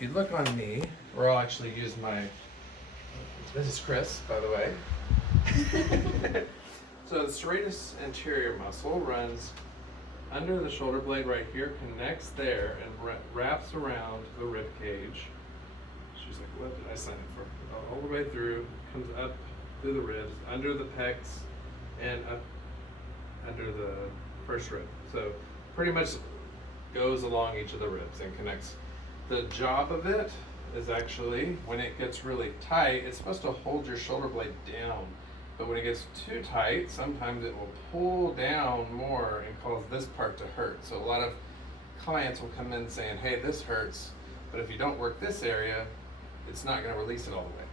if you look on me, or I'll actually use my, this is Chris, by the way. So the serratus anterior muscle runs under the shoulder blade right here, connects there, and wraps around the rib cage. She's like, what did I sign up for? All the way through, comes up through the ribs, under the pecs, and up under the first rib. So pretty much goes along each of the ribs and connects. The job of it is actually, when it gets really tight, it's supposed to hold your shoulder blade down. But when it gets too tight, sometimes it will pull down more and cause this part to hurt. So a lot of clients will come in saying, hey, this hurts, but if you don't work this area, it's not going to release it all the way.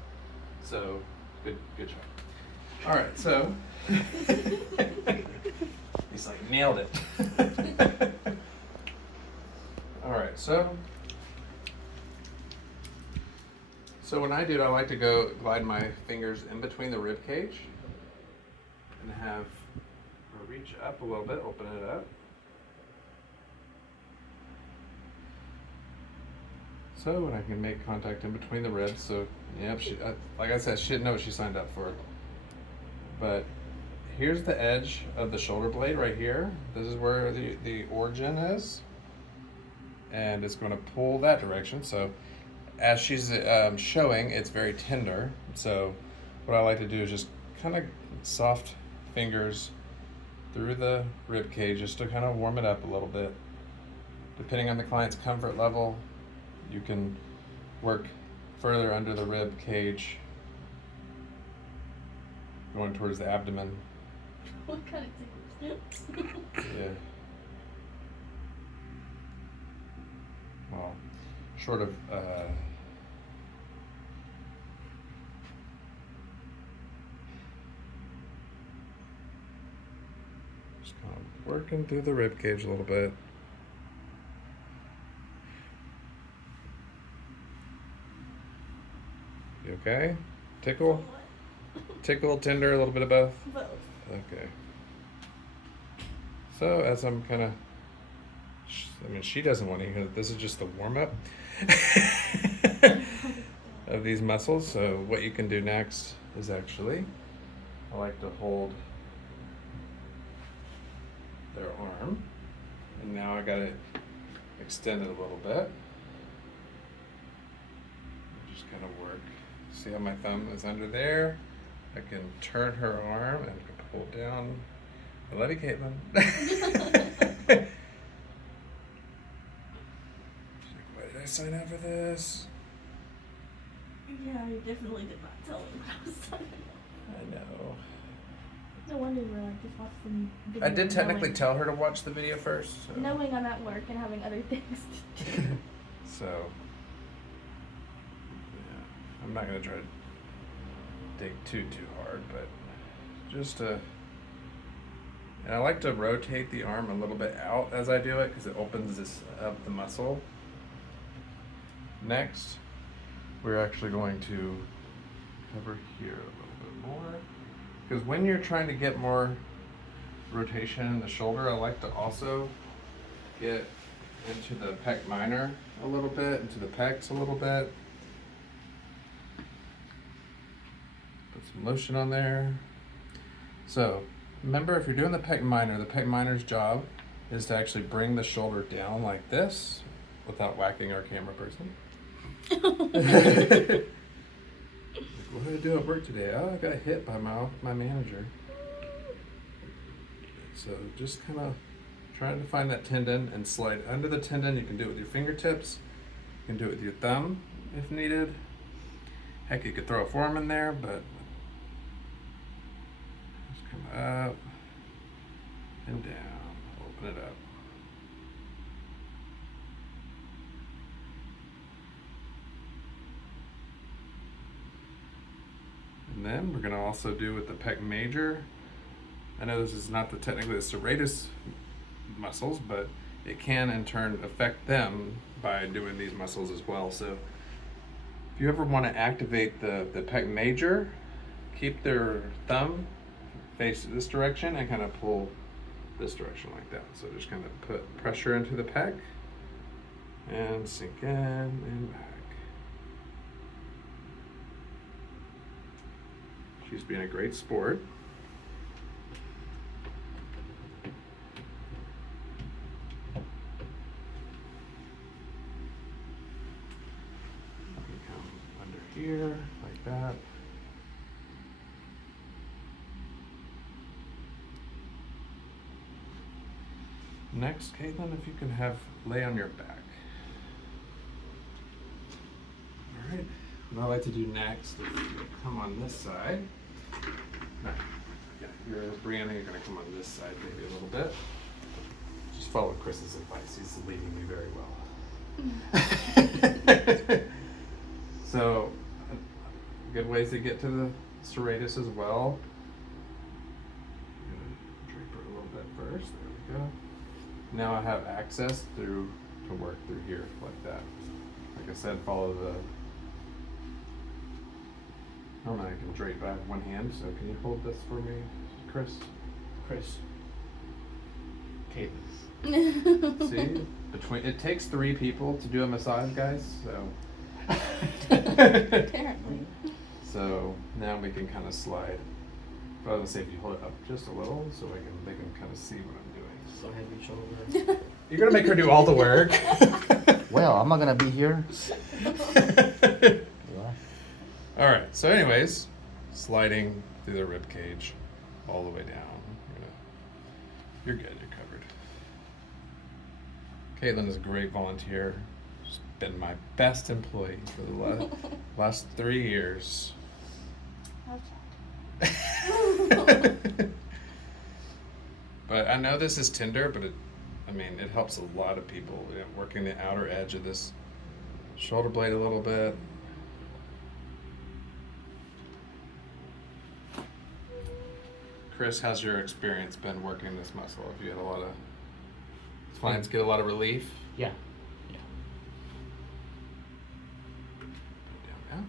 So good job. All right, so he's like, nailed it. All right, so when I do it, I like to glide my fingers in between the rib cage and have her reach up a little bit, open it up. So, and I can make contact in between the ribs. So, yep, like I said, she didn't know what she signed up for. But here's the edge of the shoulder blade right here. This is where the origin is. And it's going to pull that direction. So, as she's showing, it's very tender. So, what I like to do is just kind of soft fingers through the rib cage just to kind of warm it up a little bit. Depending on the client's comfort level, you can work further under the rib cage, going towards the abdomen. What kind of tickles? Yeah. Well, short of just kind of working through the rib cage a little bit. You okay? Tickle? Tickle, tender, a little bit of both? Both. Okay. So as I'm kind of, I mean, she doesn't want to hear that. This is just the warm-up of these muscles. So what you can do next is actually, I like to hold their arm. And now I got to extend it a little bit. Just kind of work. See how my thumb is under there? I can turn her arm and pull down. I love you, Caitlin. She's like, why did I sign up for this? Yeah, you definitely did not tell him what I was signing up. I know. No wonder we're like, just watch the video. I did technically tell her to watch the video first. So. Knowing I'm at work and having other things to do. So, yeah, I'm not going to try to dig too hard, but just and I like to rotate the arm a little bit out as I do it because it opens this up the muscle. Next, we're actually going to cover here a little bit more because when you're trying to get more rotation in the shoulder, I like to also get into the pec minor a little bit, into the pecs a little bit. Put some lotion on there. So remember, if you're doing the pec minor's job is to actually bring the shoulder down like this without whacking our camera person. What did I do at work today? Oh, I got hit by my manager. So just kind of trying to find that tendon and slide under the tendon. You can do it with your fingertips. You can do it with your thumb if needed. Heck, you could throw a forearm in there, but just come up and down. Open it up. And then we're going to also do with the pec major. I know this is not technically the serratus muscles, but it can in turn affect them by doing these muscles as well. So if you ever want to activate the pec major, keep their thumb face this direction and kind of pull this direction like that. So just kind of put pressure into the pec and sink in and back. She's being a great sport. You come under here, like that. Next, Caitlin, if you can lay on your back. All right. What I like to do next is come on this side. No, yeah, Brianna, you're going to come on this side maybe a little bit. Just follow Chris's advice. He's leading me very well. So, good ways to get to the serratus as well. I'm going to drape her a little bit first. There we go. Now I have access to work through here like that. Like I said, follow the. I don't know, I can drape by one hand, so can you hold this for me, Chris? Caitlin. See? It takes 3 people to do a massage, guys, so. Apparently. So now we can kind of slide. But I was gonna say if you hold it up just a little so they can kind of see what I'm doing. So heavy shoulder. You're gonna make her do all the work. Well, I'm not gonna be here. All right. So, anyways, sliding through the rib cage, all the way down. You're good. You're covered. Caitlin is a great volunteer. She's been my best employee for the last 3 years. But I know this is tender, but it helps a lot of people. Working the outer edge of this shoulder blade a little bit. Chris, how's your experience been working this muscle? Have you had a lot of clients get a lot of relief? Yeah. Put it down now.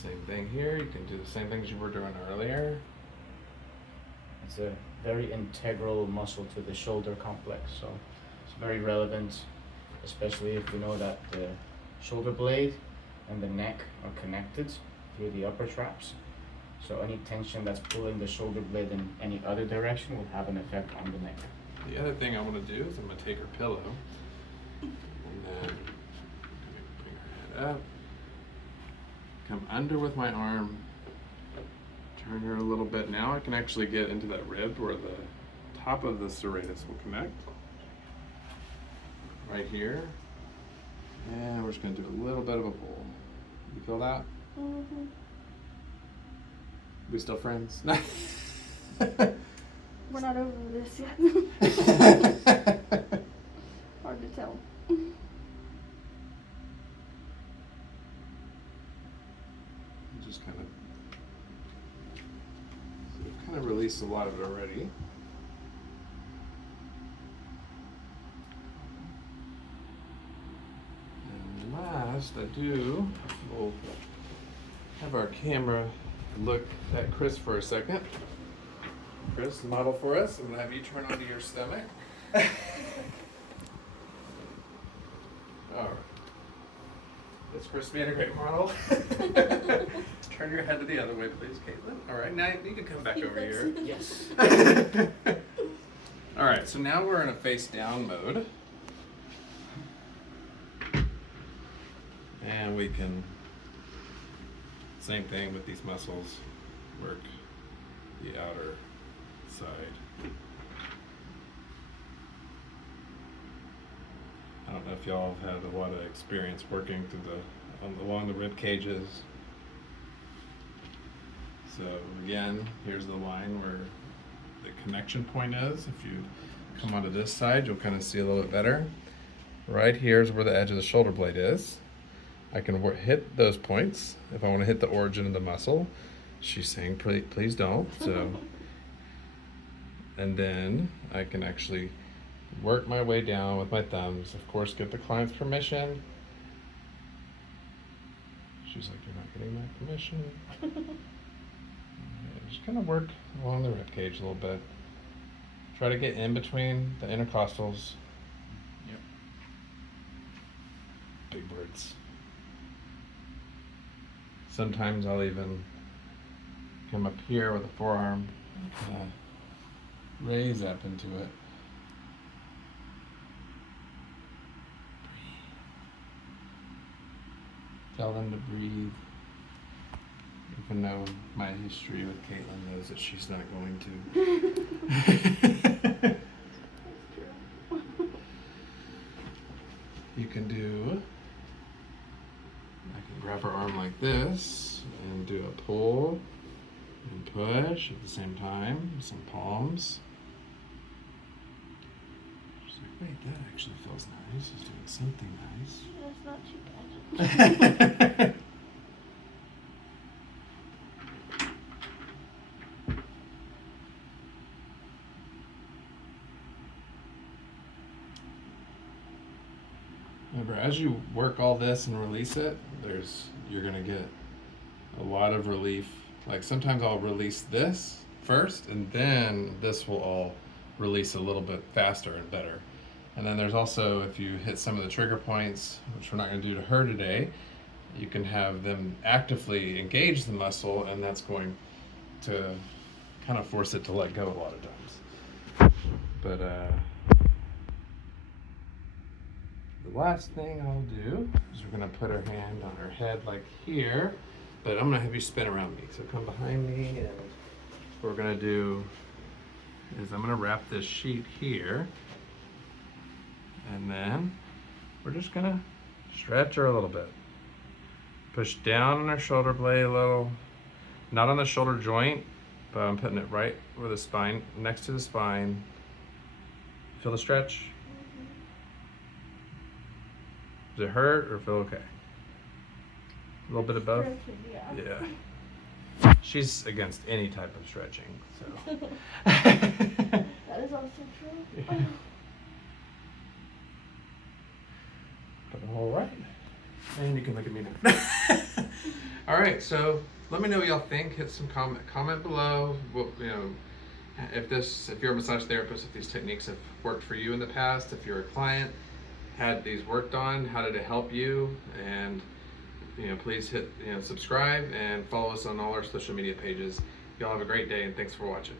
Same thing here. You can do the same things you were doing earlier. It's a very integral muscle to the shoulder complex, so it's very relevant, especially if you know that the shoulder blade and the neck are connected through the upper traps. So any tension that's pulling the shoulder blade in any other direction will have an effect on the neck. The other thing I want to do is I'm going to take her pillow and then bring her head up, come under with my arm, turn her a little bit. Now I can actually get into that rib where the top of the serratus will connect. Right here. And we're just going to do a little bit of a pull. You feel that? Mm-hmm. We still friends? We're not over this yet. Hard to tell. Just kind of released a lot of it already. And last, we'll have our camera look at Chris for a second. Chris, model for us. I'm gonna have you turn onto your stomach. All right. Is Chris being a great model? Turn your head to the other way, please, Caitlin. All right, now you can come back over here. Yes. All right, so now we're in a face down mode. And we can, same thing with these muscles, work the outer side. I don't know if y'all have had a lot of experience working through along the rib cages. So again, here's the line where the connection point is. If you come onto this side, you'll kind of see a little bit better. Right here is where the edge of the shoulder blade is. I can hit those points if I want to hit the origin of the muscle. She's saying, please don't. So, and then I can actually work my way down with my thumbs. Of course, get the client's permission. She's like, you're not getting my permission. Just kind of work along the rib cage a little bit. Try to get in between the intercostals. Yep. Big words. Sometimes I'll even come up here with a forearm, raise up into it. Tell them to breathe. Even though my history with Caitlin knows that she's not going to. You can do, I can grab her arm like this and do a pull and push at the same time, some palms. She's like, wait, that actually feels nice. She's doing something nice. That's not too bad. Remember, as you work all this and release it, you're gonna get a lot of relief. Like sometimes I'll release this first, and then this will all release a little bit faster and better. And then there's also, if you hit some of the trigger points, which we're not gonna do to her today, you can have them actively engage the muscle, and that's going to kind of force it to let go a lot of times. But the last thing I'll do is we're gonna put our hand on her head like here, but I'm gonna have you spin around me. So come behind me, and what we're gonna do is I'm gonna wrap this sheet here, and then we're just gonna stretch her a little bit. Push down on her shoulder blade a little, not on the shoulder joint, but I'm putting it right where the spine, next to the spine. Feel the stretch? Does it hurt or feel okay? A little bit of both? Yeah. Yeah. She's against any type of stretching, so. That is also true. Yeah. But all right. And you can look at me now. All right, so let me know what y'all think. Hit some comment below. What, you know, if you're a massage therapist, if these techniques have worked for you in the past, if you're a client, had these worked on, how did it help you? And please hit subscribe and follow us on all our social media pages. Y'all have a great day, and thanks for watching.